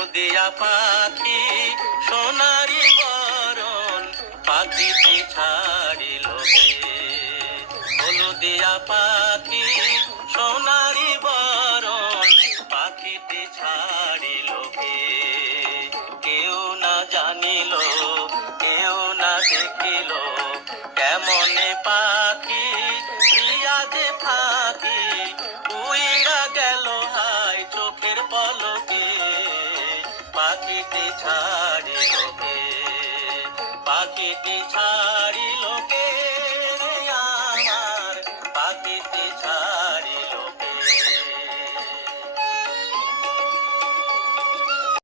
হলদিয়া পাখি সোনারি বরণ পাখিটি ছাড়িল কে? হলদিয়া পাখি সোনারি বরণ পাখিটি ছাড়িল কে? কেউ না জানিল, কেউ না দেখিল, কেমনে পাখি দিয়া যে ফাঁকি উইড়া গেল হায় চোখের পলকে, পাখিটি ছাড়িল কে?